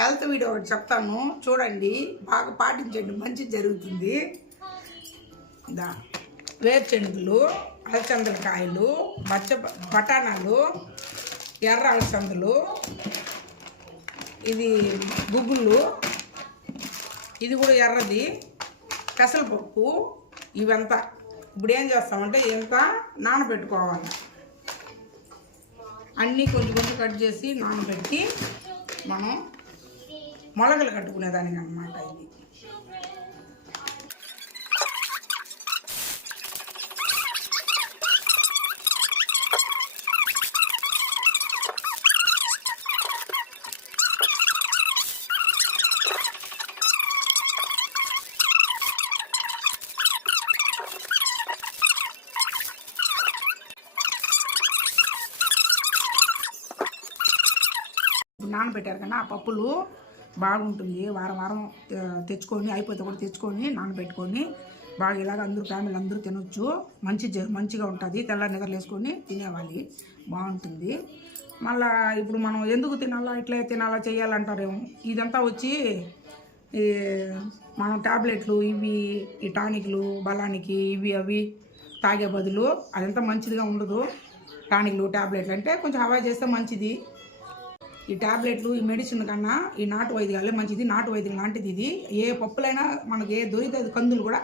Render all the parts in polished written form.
Health video ఒకటి చెప్తాను చూడండి, బాగా పాటించండి, మంచి జరుగుతుంది. వేరుశెనగలు, అలసందలకాయలు, బఠానాలు, ఎర్ర అలసందలు, ఇది గుగ్గులు, ఇది కూడా ఎర్రది, పెసరపప్పు, ఇవంతా ఇప్పుడు ఏం చేస్తామంటే ఇంత నానబెట్టుకోవాలి. అన్నీ కొంచెం కొంచెం కట్ చేసి నానబెట్టి మనం మొలకలు కట్టుకునేదానికి అన్నమాట. ఇది నానబెట్టారు కానీ ఆ పప్పులు బాగుంటుంది. వారం వారం తెచ్చుకొని అయిపోతే కూడా తెచ్చుకొని నానబెట్టుకొని బాగా ఇలాగ అందరూ ఫ్యామిలీ అందరూ తినొచ్చు. మంచిగా ఉంటుంది. తెల్ల నిద్రలు వేసుకొని తినేవాలి, బాగుంటుంది. మళ్ళీ ఇప్పుడు మనం ఎందుకు తినాలా ఇట్లా తినాలా చేయాలంటారేమో. ఇదంతా వచ్చి మనం ట్యాబ్లెట్లు ఇవి ఈ టానిక్లు బలానికి ఇవి అవి తాగే బదులు అదంతా మంచిదిగా ఉండదు. టానిక్లు ట్యాబ్లెట్లు అంటే కొంచెం అవాయిడ్ చేస్తే మంచిది. ఈ ట్యాబ్లెట్లు ఈ మెడిసిన్ కన్నా ఈ నాటు వైద్యాలే మంచిది. నాటు వైద్యం లాంటిది ఇది. ఏ పప్పులైనా మనకి ఏ దొరికితే కందులు కూడా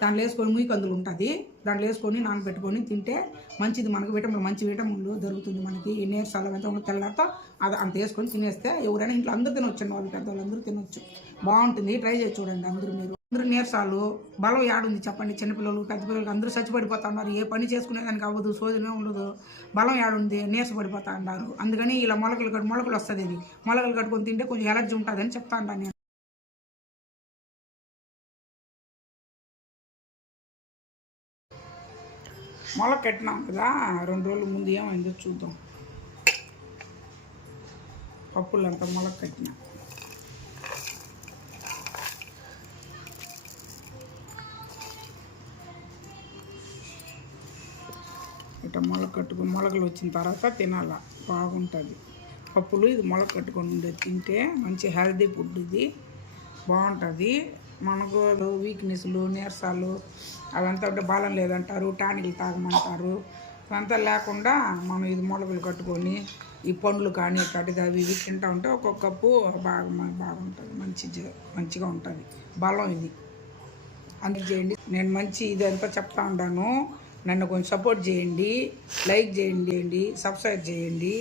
దాంట్లో వేసుకొని ముయ్యి కందులు ఉంటుంది, దాంట్లో వేసుకొని నానబెట్టుకొని తింటే మంచిది. మనకు మంచి విటమిన్లు దొరుకుతుంది మనకి. ఈ నీరసాలు అంతా తెల్లారితో అది అంత వేసుకొని తినేస్తే ఎవరైనా ఇంట్లో అందరూ తినొచ్చు, వాళ్ళు పెద్దవాళ్ళు అందరూ తినొచ్చు, బాగుంటుంది. ట్రై చేసి చూడండి అందరూ. మీరు అందరూ నీరసాలు బలం యాడుంది చెప్పండి. చిన్నపిల్లలు పెద్ద పిల్లలు అందరూ చచ్చిపడిపోతా ఉన్నారు. ఏ పని చేసుకునేదానికి అవ్వదు, సోదనే ఉండదు, బలం యాడుంది, నీరసపడిపోతా ఉన్నారు. అందుకని ఇలా మొలకలు వస్తుంది. ఇది మొలకలు కట్టుకొని తింటే కొంచెం ఎలర్జీ ఉంటుందని చెప్తా ఉంటాను నేను. మొలక కట్టినాం కదా, 2 రోజుల ముందు ఏమైందో చూద్దాం. పప్పులంతా మొలక కట్టినా ఇట్లా మొలకలు వచ్చిన తర్వాత తినాలా, బాగుంటుంది. పప్పులు ఇది మొలక కట్టుకొని ఉండేది తింటే మంచి హెల్తీ ఫుడ్. ఇది బాగుంటుంది. మనకు వీక్నెస్లు నీరసాలు అవంతా ఉంటే బలం లేదంటారు, టానిక్లు తాగమంటారు. అవంతా లేకుండా మనం ఇది మొలకలు కట్టుకొని ఈ పండ్లు కానీ కట్టిది అవి ఇవి తింటూ ఉంటే ఒక్కొక్క కప్పు బాగుంటుంది, మంచిగా ఉంటుంది. బలం ఇది. అందుకు చేయండి. నేను ఇదంతా చెప్తా ఉంటాను. నన్ను కొంచెం సపోర్ట్ చేయండి, లైక్ చేయండి, సబ్స్క్రైబ్ చేయండి.